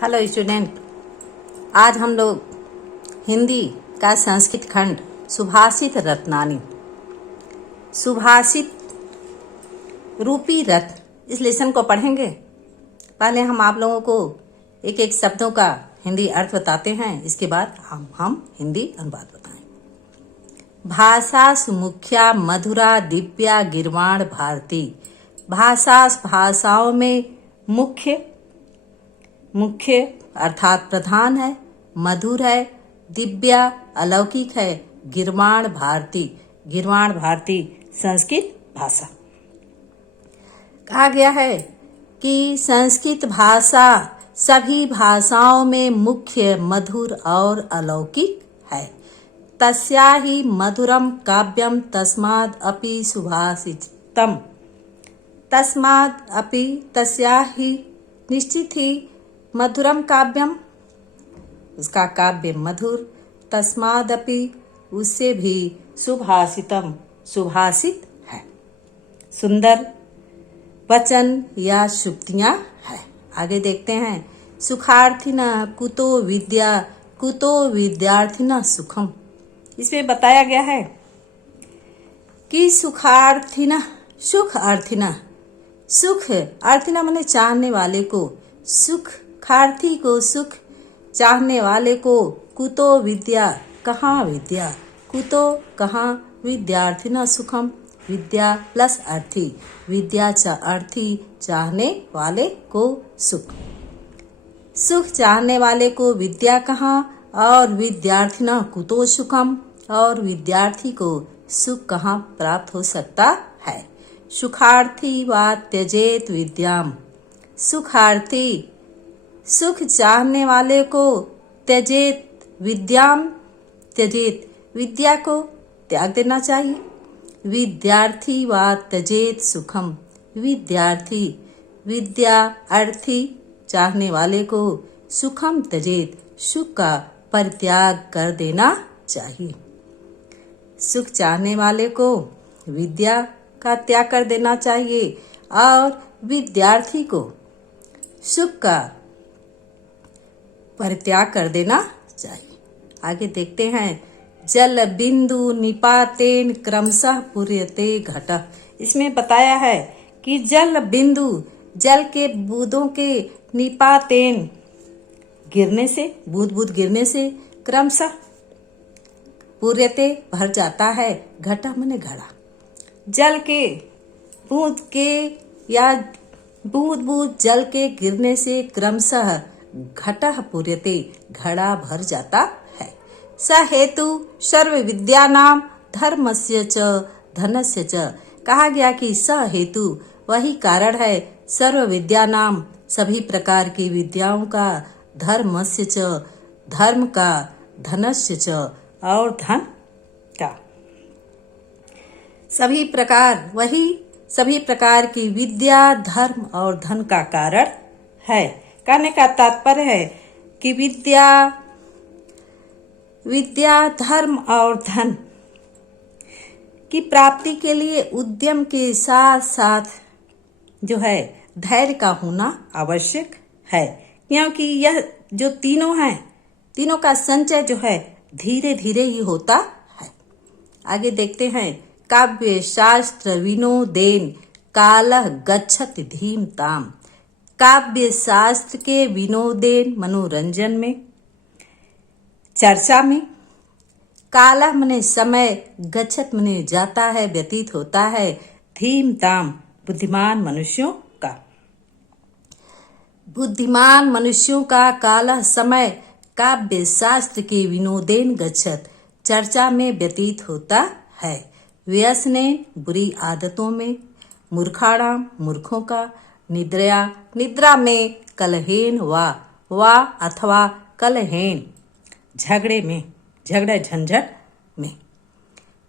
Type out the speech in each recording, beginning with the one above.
Hello student, आज हम लोग हिंदी का संस्कृत खंड सुभाषित रत्नानी सुभाषित रूपी रत्न इस लेसन को पढ़ेंगे। पहले हम आप लोगों को एक एक शब्दों का हिंदी अर्थ बताते हैं, इसके बाद हम हिंदी अनुवाद बताएं। भाषा सुमुख्या मधुरा दिव्या गिरवाण भारती। भाषाओं में मुख्य अर्थात प्रधान है, मधुर है, दिव्या अलौकिक है, गिरवाण भारती संस्कृत भाषा। कहा गया है कि संस्कृत भाषा सभी भाषाओं में मुख्य, मधुर और अलौकिक है। तस्या ही मधुरम काव्यम तस्माद् अपि सुभाषितम। तस्माद् अपि तस्या ही निश्चित ही मधुरम काव्यम, उसका काव्य मधुर, तस्मादपि उससे भी सुभाषितम सुभाषित है। सुंदर वचन या शुक्तियां है। आगे देखते हैं। सुखार्थिना कुतो विद्या कुतो विद्यार्थिना सुखम। इसमें बताया गया है कि सुखार्थिना सुख अर्थिना माने चाहने वाले को, सुख खार्थी को सुख, चाहने वाले को, कुतो विद्या कहाँ विद्या, कुतो कहाँ विद्यार्थिना सुखम, विद्या प्लस अर्थी, विद्या अर्थी चाहने वाले को सुख, सुख चाहने वाले को विद्या कहाँ, और विद्यार्थिना कुतो सुखम, और विद्यार्थी को सुख कहाँ प्राप्त हो सकता है। सुखार्थी वा त्यजेत विद्याम। सुखार्थी सुख चाहने वाले को, त्यजेत विद्याम त्यजेत विद्या को त्याग देना चाहिए। विद्यार्थी वा त्यजेत सुखम। विद्यार्थी विद्या अर्थी चाहने वाले को सुखम त्यजेत सुख का परित्याग कर देना चाहिए। सुख चाहने वाले को विद्या का त्याग कर देना चाहिए और विद्यार्थी को सुख का परित्याग कर देना चाहिए। आगे देखते हैं। जल बिंदु निपातेन क्रमशः पूर्यते घट। इसमें बताया है कि जल बिंदु जल के बूंदों के निपातेन गिरने से, बूंद गिरने से क्रमशः पूर्यते भर जाता है, घट माने घड़ा। जल के बूंद के या बूंद जल के गिरने से क्रमशः घटः पूर्यते घड़ा भर जाता है। स हेतु सर्व विद्यानाम धर्मस्य च धनस्य च। कहा गया कि स हेतु वही कारण है सर्व विद्यानाम सभी प्रकार की विद्याओं का, धर्मस्य च धर्म का, धनस्य च और धन का। सभी प्रकार की विद्या धर्म और धन का कारण है। कहने का तात्पर्य है कि विद्या धर्म और धन की प्राप्ति के लिए उद्यम के साथ साथ जो है धैर्य का होना आवश्यक है, क्योंकि यह जो तीनों हैं, तीनों का संचय जो है धीरे धीरे ही होता है। आगे देखते हैं। काव्य शास्त्र विनोदेन कालः गच्छति धीमताम। काव्य शास्त्र के विनोदेन मनोरंजन में, चर्चा में, कालः मने समय, गच्छत मने जाता है, व्यतीत होता है, धीमताम बुद्धिमान मनुष्यों का कालः समय काव्य शास्त्र के विनोदेन गच्छत चर्चा में व्यतीत होता है। व्यसने बुरी आदतों में, मूर्खाणाम मूर्खों का, निद्रा में, कलहेन वा अथवा कलहेन झगड़े झंझट में।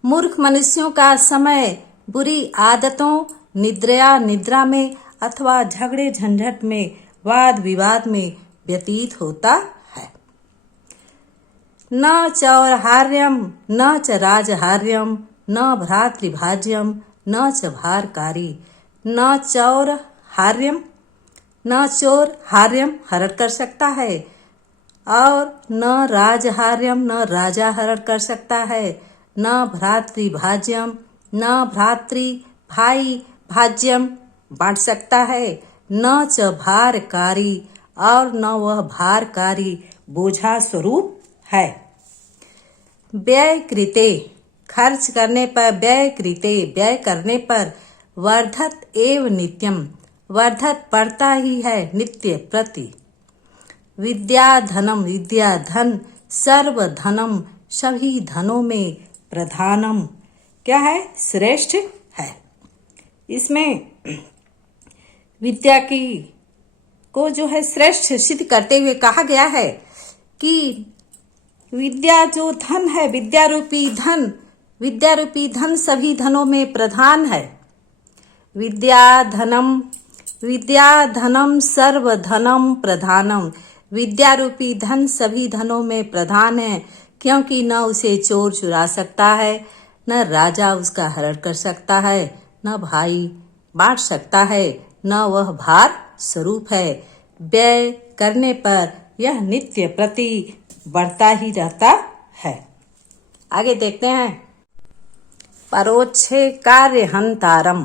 मूर्ख मनुष्यों का समय बुरी आदतों, निद्रा में अथवा झगड़े झंझट में, वाद विवाद में व्यतीत होता है। न चौरहार्यम न च राजहार्यम न भ्रातृभाज्यम न च भारकारी। न चौरहार्यम न चोर हार्यम हरण कर सकता है और न राजहार्यम न राजा हरण कर सकता है, न भ्रातृभाज्यम न भ्रातृ भाई भाज्यम बांट सकता है, न च भारकारी और न वह भारकारी बोझा स्वरूप है। व्यय कृते खर्च करने पर, व्यय कृते व्यय करने पर, वर्धत एव नित्यम वर्धत बढ़ता ही है नित्य प्रति। विद्या धनम विद्या धन सर्व धनम सभी धनों में प्रधानम क्या है, श्रेष्ठ है। इसमें विद्या की को जो है श्रेष्ठ सिद्ध करते हुए कहा गया है कि विद्या जो धन है, विद्या रूपी धन सभी धनों में प्रधान है। विद्या धनम सर्व धनम प्रधानम विद्या रूपी धन सभी धनों में प्रधान है, क्योंकि न उसे चोर चुरा सकता है, न राजा उसका हरण कर सकता है, न भाई बांट सकता है, न वह भार स्वरूप है। व्यय करने पर यह नित्य प्रति बढ़ता ही रहता है। आगे देखते हैं। परोक्षे कार्यहंतारम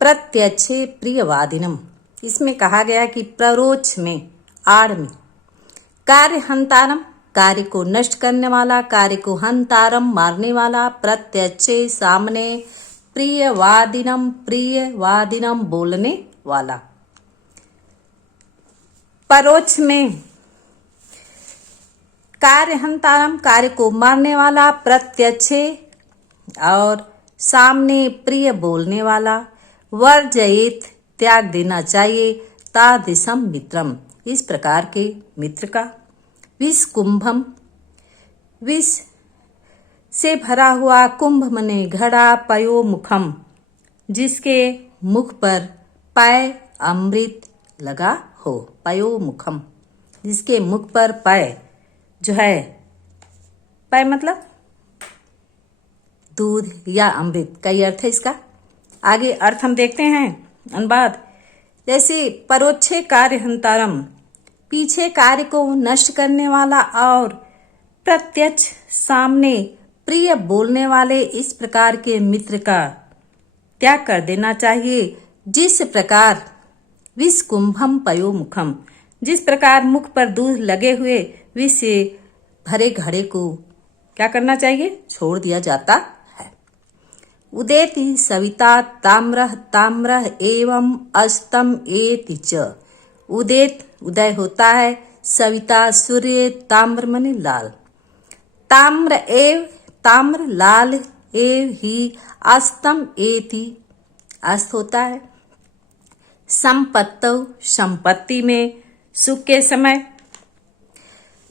प्रत्यक्षे प्रियवादिनम। इसमें कहा गया कि परोक्ष में, आड़ में, कार्यहंतारम कार्य को नष्ट करने वाला, कार्य को हंतारम मारने वाला, प्रत्यक्षे सामने, प्रियवादिनम बोलने वाला। परोक्ष में कार्यहंतारम कार्य को मारने वाला, प्रत्यक्षे और सामने प्रिय बोलने वाला, वर्जयेत त्याग देना चाहिए, तादृशम मित्रम इस प्रकार के मित्र का। विष कुंभम विष से भरा हुआ कुंभ मने घड़ा, पयो मुखम जिसके मुख पर पय अमृत लगा हो, पयो मुखम जिसके मुख पर पय जो है, पय मतलब दूध या अमृत, कई अर्थ है इसका। आगे अर्थ हम देखते हैं अनुवाद। जैसे परोक्षे कार्यहंतारम पीछे कार्य को नष्ट करने वाला और प्रत्यक्ष सामने प्रिय बोलने वाले इस प्रकार के मित्र का त्याग कर देना चाहिए। जिस प्रकार विष कुंभम पयो मुखम जिस प्रकार मुख पर दूध लगे हुए विष से भरे घड़े को क्या करना चाहिए, छोड़ दिया जाता है। उदेति सविता ताम्रः एवं अस्तम एति च। उदेत उदय होता है, सविता सूर्य, ताम्र मने लाल, ताम्र लाल एव ही, अस्तम एति अस्त होता है। संपत्तौ संपत्ति में, सुख के समय,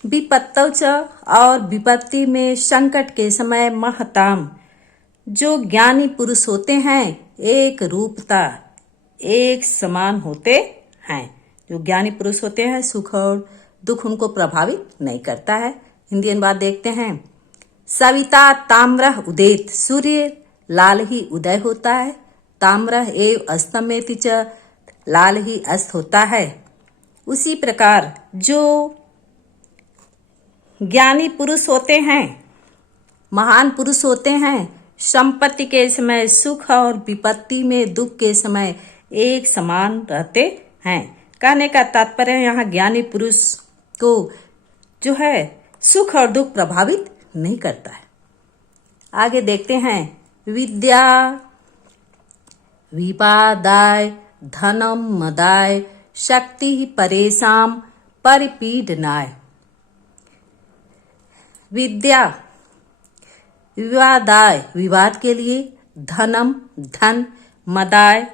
विपत्तौ च और विपत्ति में, संकट के समय, महताम जो ज्ञानी पुरुष होते हैं, एक रूपता एक समान होते हैं। जो ज्ञानी पुरुष होते हैं सुख और दुख उनको प्रभावित नहीं करता है। हिंदी अनुवाद देखते हैं। सविता ताम्रः उदेत सूर्य लाल ही उदय होता है, ताम्रः एव अस्तमेति च लाल ही अस्त होता है। उसी प्रकार जो ज्ञानी पुरुष होते हैं, महान पुरुष होते हैं, संपत्ति के समय सुख और विपत्ति में, दुख के समय एक समान रहते हैं। कहने का तात्पर्य यहाँ ज्ञानी पुरुष को जो है सुख और दुख प्रभावित नहीं करता है। आगे देखते हैं। विद्या विवादाय धनम मदाय शक्ति परेशान परिपीडनाय। विद्या विवादाय विवाद के लिए, धनम धन, मदाय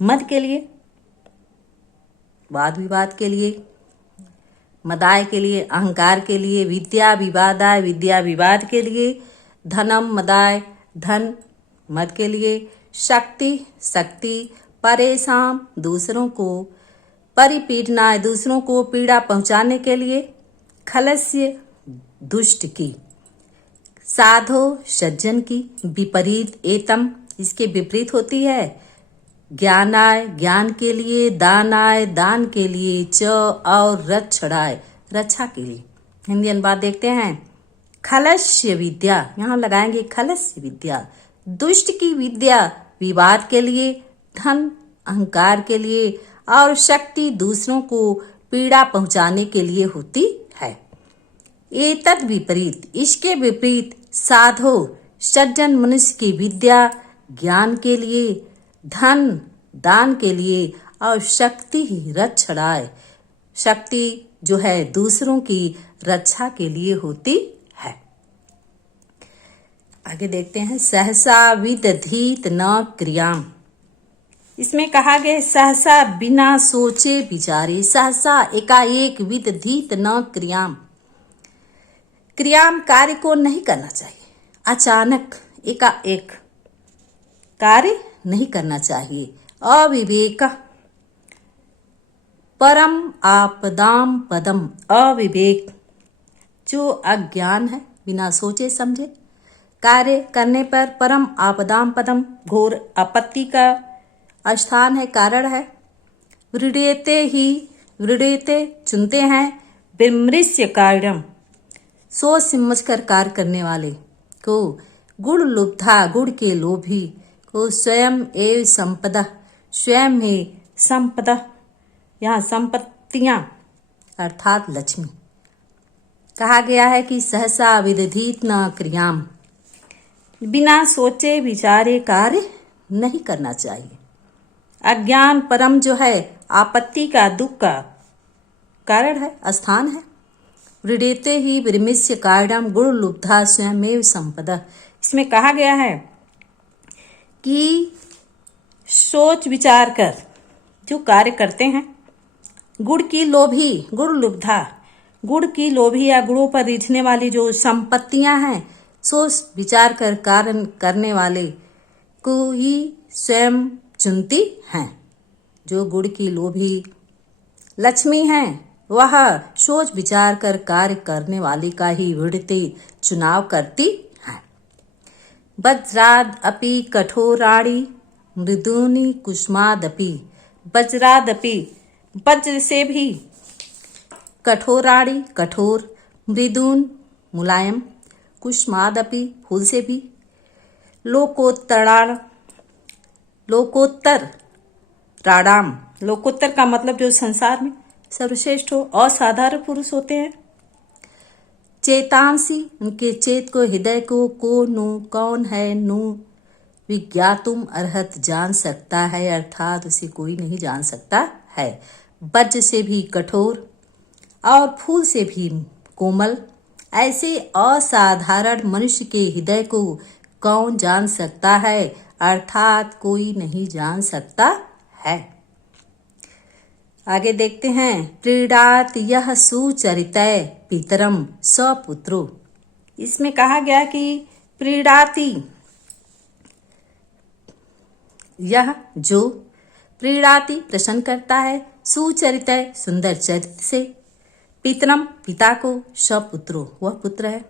मद के लिए, वाद विवाद के लिए, मदाय के लिए अहंकार के लिए। विद्या विवादाय विद्या विवाद के लिए, धनम मदाय धन मद के लिए, शक्ति परेशान दूसरों को, परिपीडनाय दूसरों को पीड़ा पहुंचाने के लिए, खलस्य दुष्ट की, साधो सज्जन की, विपरीत एतम इसके विपरीत होती है, ज्ञान आए ज्ञान के लिए, दान आए दान के लिए, च और रथ छड़ाए रक्षा के लिए। हिंदी अनुवाद देखते हैं। खलस्य विद्या, यहाँ लगाएंगे खलस्य विद्या, दुष्ट की विद्या विवाद के लिए, धन अहंकार के लिए और शक्ति दूसरों को पीड़ा पहुंचाने के लिए होती है। एतद विपरीत, इसके विपरीत साधो सज्जन मनुष्य की विद्या ज्ञान के लिए, धन दान के लिए और शक्ति ही रथ छड़ाए, शक्ति जो है दूसरों की रक्षा के लिए होती है। आगे देखते हैं। सहसा विदधीत न क्रियाम, इसमें कहा गया सहसा बिना सोचे विचारे, सहसा एकाएक, विदधीत न क्रियाम, क्रियाम कार्य को नहीं करना चाहिए, अचानक एकाएक कार्य नहीं करना चाहिए। अविवेक परम आपदाम पदम, अविवेक जो अज्ञान है, बिना सोचे समझे कार्य करने पर परम आपदाम पदम घोर आपत्ति का स्थान है, कारण है। वृडेते ही, वृडेते चुनते हैं, विमृश्य कार्यम सोच समझ कर कार्य करने वाले को, गुण लुब्धा गुण के लोभी को, स्वयं एव संपदा स्वयं ही संपदा, यहाँ संपत्तियां अर्थात लक्ष्मी। कहा गया है कि सहसा विदधीत न क्रियाम, बिना सोचे विचारे कार्य नहीं करना चाहिए। अज्ञान परम जो है आपत्ति का, दुख का कारण है, स्थान है। वृडेते ही विरमिष्य कारणम गुण लुब्धा स्वयमेव संपदा, इसमें कहा गया है कि सोच विचार कर जो कार्य करते हैं, गुण की लोभी, गुण लुब्धा, गुण की लोभी या गुणों पर रिझने वाली जो संपत्तियां हैं, सोच विचार कर कार्य करने वाले को ही स्वयं चुनती हैं। जो गुण की लोभी लक्ष्मी हैं, वह सोच विचार कर कार्य करने वाले का ही वृत्ति चुनाव करती है। वज्राद अपि कठोराणि मृदूनि कुसुमादपि, वज्रादपि वज्र से भी, कठोराणि कठोर, मृदून मुलायम, कुसुमादपि फूल से भी, लोकोत्तराण लोकोत्तर राणाम, लोकोत्तर का मतलब जो संसार में सर्वश्रेष्ठ हो, असाधारण पुरुष होते हैं। चेतांसी उनके चेत को, हृदय को नु कौन है, नु विज्ञातुम अर्हत जान सकता है, अर्थात उसे कोई नहीं जान सकता है। वज्र से भी कठोर और फूल से भी कोमल, ऐसे असाधारण मनुष्य के हृदय को कौन जान सकता है, अर्थात कोई नहीं जान सकता है। आगे देखते हैं। प्रीडात यह सुचरितय पितरम सपुत्रो, इसमें कहा गया कि प्रीडाति यह जो, प्रीडाति प्रसन्न करता है, सुचरितय सुंदर चरित्र से, पितरम पिता को, सपुत्रो वह पुत्र है।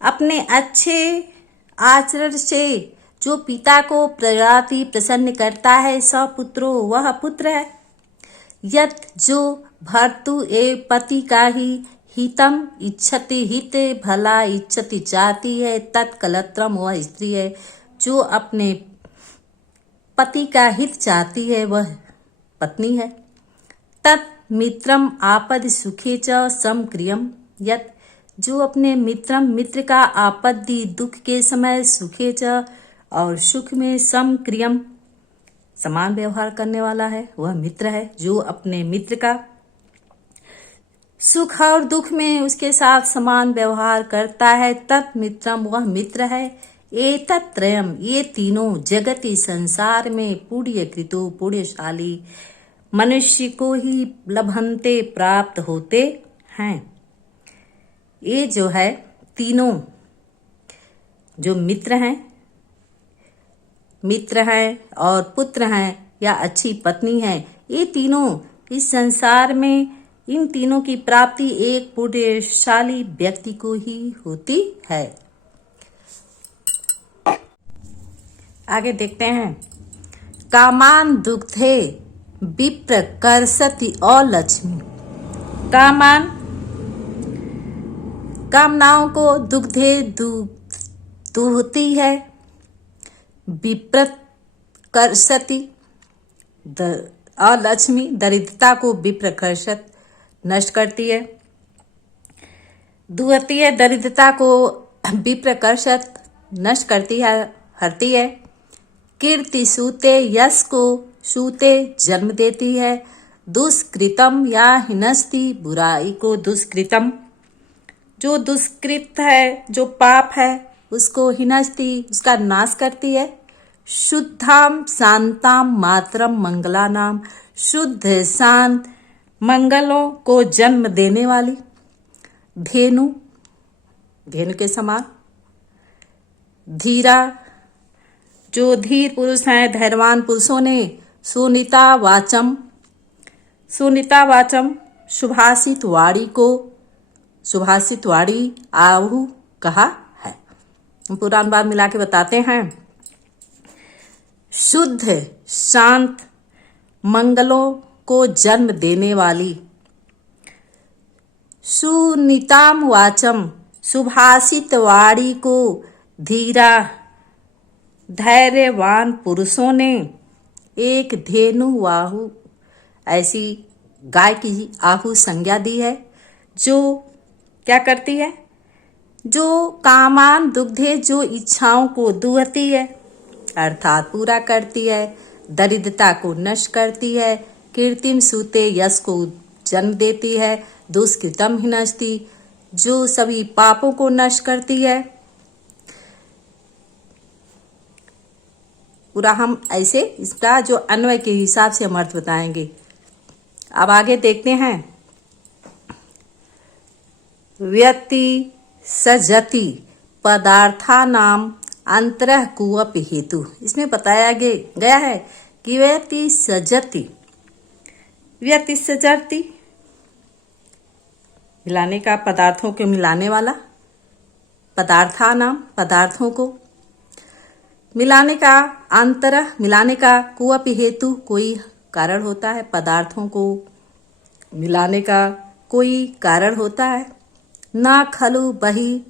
अपने अच्छे आचरण से जो पिता को प्रीडाति प्रसन्न करता है, सपुत्रो वह पुत्र है। यत जो भर्तु एव पति का ही हितम इच्छति, हित भला इच्छति चाहती है, तत्कलत्रम वह स्त्री है। जो अपने पति का हित चाहती है वह पत्नी है। तत् मित्रम आपद सुखे च समक्रियम, यत जो अपने मित्रम मित्र का आपत्ति दुख के समय, सुखे च और सुख में, समक्रियम समान व्यवहार करने वाला है, वह मित्र है। जो अपने मित्र का सुख और दुख में उसके साथ समान व्यवहार करता है, तत् मित्रम वह मित्र है। एतत् त्रयम ये तीनों जगति संसार में पुण्यकृतो पुण्यशाली मनुष्य को ही लभंते प्राप्त होते हैं। ये जो है तीनों जो मित्र हैं और पुत्र हैं या अच्छी पत्नी है, ये तीनों इस संसार में, इन तीनों की प्राप्ति एक पुण्यशाली व्यक्ति को ही होती है। आगे देखते हैं। कामान दुग्धे विप्र कर्षति अलक्ष्मी। कामान कामनाओं को दुग्धे दूहती है, विप्र कर्षति अलक्ष्मी दरिद्रता को विप्रकर्षत नष्ट करती है, दूहती है दरिद्रता को विप्रकर्षत नष्ट करती है, हरती है। कीर्ति सूते यश को सूते जन्म देती है, दुष्कृतम या हिनस्ति बुराई को दुष्कृतम जो दुष्कृत है जो पाप है उसको हिनस्ति उसका नाश करती है। शुद्धाम शांताम मातरम मंगलानाम शुद्ध शांत मंगलों को जन्म देने वाली। धेनु धेनु के समान। धीरा जो धीर पुरुष हैं धैर्यवान पुरुषों ने सुनीता वाचम सुभाषित वाणी को सुभाषित वाणी आहु कहा है। हम पुराण बात मिला के बताते हैं। शुद्ध शांत मंगलों को जन्म देने वाली। सुनीताम वाचम सुभाषित वाणी को धीरा धैर्यवान पुरुषों ने एक धेनु वाहु ऐसी गाय की आहु संज्ञा दी है जो क्या करती है, जो कामान दुग्धे जो इच्छाओं को दूहती है अर्थात पूरा करती है, दरिद्रता को नष्ट करती है, कीर्तिम सूते यश को जन्म देती है, दुष्कृतम हिनस्ति जो सभी पापों को नष्ट करती है। पूरा हम ऐसे इसका जो अन्वय के हिसाब से हम अर्थ बताएंगे। अब आगे देखते हैं। व्यक्ति सजति पदार्थानाम अंतरः कुवपि हेतु। इसमें बताया गया है कि व्यक्ति सजति मिलाने का पदार्थों के मिलाने वाला, पदार्थानाम पदार्थों को मिलाने का, अंतरः मिलाने का, कुवपि हेतु कोई कारण होता है, पदार्थों को मिलाने का कोई कारण होता है। ना खलु बहि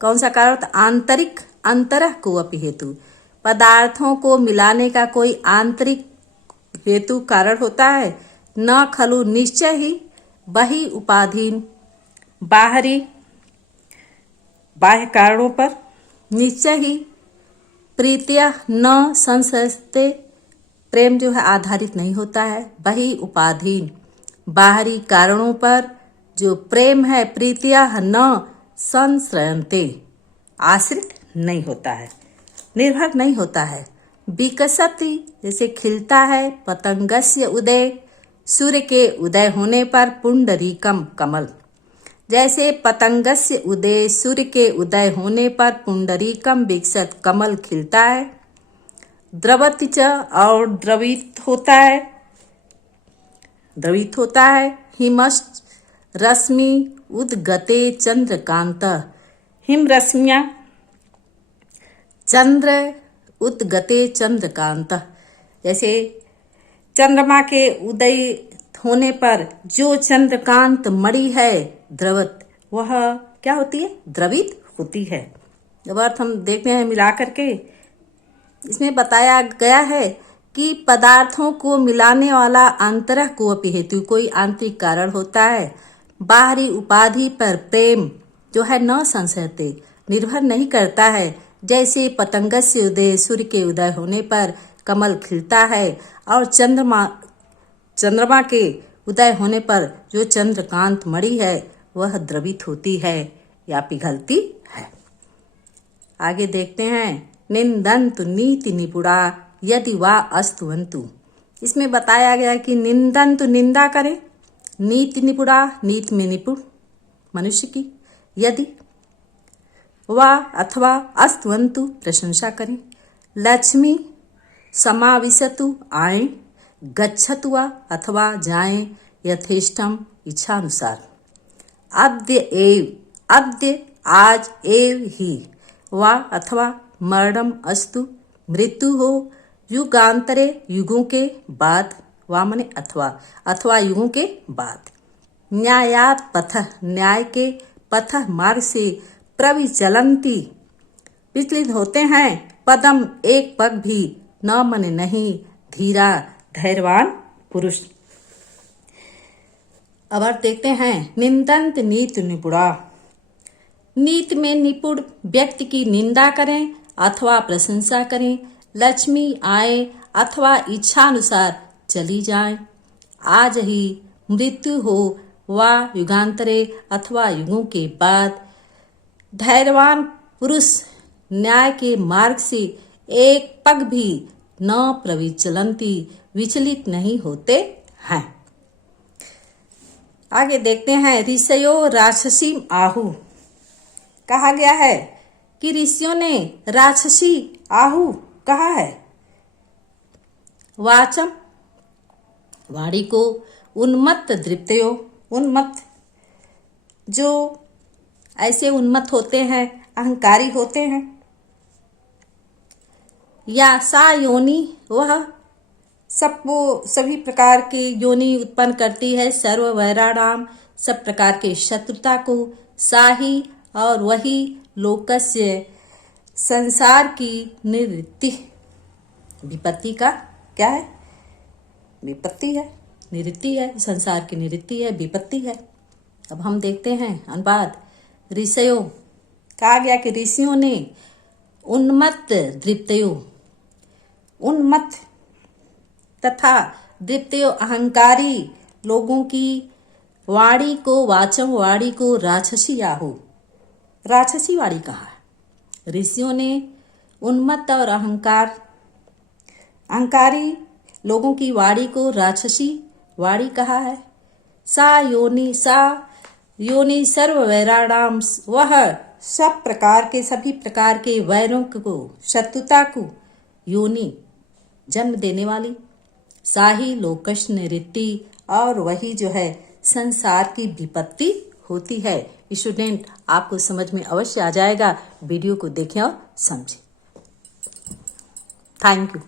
कौन सा कारण होता, आंतरिक अंतरः कुवपि हेतु पदार्थों को मिलाने का कोई आंतरिक हेतु कारण होता है। न खलु निश्चय ही बहि उपाधीन बाहरी बाह्य कारणों पर निश्चय ही प्रीत्या न संसते प्रेम जो है आधारित नहीं होता है। बहि उपाधीन बाहरी कारणों पर जो प्रेम है प्रीत्या न संश्रयन्ते आश्रित नहीं होता है, निर्भर नहीं होता है। विकसति जैसे खिलता है, पतंगस्य उदय सूर्य के उदय होने पर, पुंडरीकम कमल जैसे पतंगस्य उदय सूर्य के उदय होने पर पुंडरीकम विकसित कमल खिलता है। द्रवति च और द्रवित होता है। हिमश्च रश्मि उद्गते चंद्रकांत हिम रश्मियां चंद्र उद्गते चंद्रकांत जैसे चंद्रमा के उदय होने पर जो चंद्रकांत मणि है द्रवत वह क्या होती है, द्रवित होती है। जब अर्थ हम देखते हैं मिला करके, इसमें बताया गया है कि पदार्थों को मिलाने वाला अंतरः कुवपि हेतु कोई आंतरिक कारण होता है। बाहरी उपाधि पर प्रेम जो है न संशयते निर्भर नहीं करता है। जैसे पतंगस्य उदय सूर्य के उदय होने पर कमल खिलता है और चंद्रमा के उदय होने पर जो चंद्रकांत मणि है वह द्रवित होती है या पिघलती है। आगे देखते हैं। निंदन्तु नीति निपुणा यदि वा अस्तुवन्तु। इसमें बताया गया कि निंदन्तु निंदा करें, नीति निपुणा नीति में निपुण मनुष्य की, यदि वा अथवा अस्तुवन्तु प्रशंसा करें। लक्ष्मी समाविशतु आए, गच्छतु वा अथवा जाएं यथेष्टम इच्छानुसार। अद्य आज एव ही वा अथवा मरणम अस्तु मृत्यु हो युगांतरे युगों के बाद, वा माने अथवा युगों के बाद। न्यायात पथ, न्याय के पथ मार्ग से प्रविचलन्ति, विचलित होते हैं। पदम, एक पग भी, न मन नहीं, धीरा, धैर्यवान पुरुष। अब और देखते हैं निंदंत नीति निपुणा। नीति में निपुण व्यक्ति की निंदा करें अथवा प्रशंसा करें। लक्ष्मी आए अथवा इच्छानुसार चली जाए। आज ही मृत्यु हो वा युगांतरे अथवा युगों के बाद। धैर्यवान पुरुष न्याय के मार्ग से एक पग भी न प्रविचलन्ति, विचलित नहीं होते हैं। आगे देखते हैं ऋषयो राक्षसी आहु। कहा गया है कि ऋषियों ने राक्षसी आहु कहा है। वाचम, वाणी को, उन्मत्त दृप्तयो, उन्मत्त, जो ऐसे उन्मत्त होते हैं, अहंकारी होते हैं। या सा योनि, वह सभी प्रकार के योनि उत्पन्न करती है। सर्व वैराणाम, सब प्रकार के शत्रुता को। साही, और वही, लोकस्य, संसार की निवृत्ति, विपत्ति का क्या है, विपत्ति है, निवृत्ति है, संसार की निवृत्ति है, विपत्ति है। अब हम देखते हैं अनुवाद। ऋषयो, कहा गया कि ऋषियों ने उन्मत्त दृप्तयो, उन्मत्त तथा दृप्तयो अहंकारी लोगों की वाणी को, वाचम, वाणी को राक्षसी आहु, राक्षसी वाणी कहा। ऋषियों ने उन्मत्त और अहंकारी लोगों की वाणी को राक्षसी वाणी कहा है। सा योनि सर्व वैराणाम, वह सब प्रकार के, सभी प्रकार के वैरों को, शत्रुता को, योनि, जन्म देने वाली। साही लोकश निवृत्ति, और वही जो है संसार की विपत्ति होती है। स्टूडेंट, आपको समझ में अवश्य आ जाएगा। वीडियो को देखें और समझें। Thank you.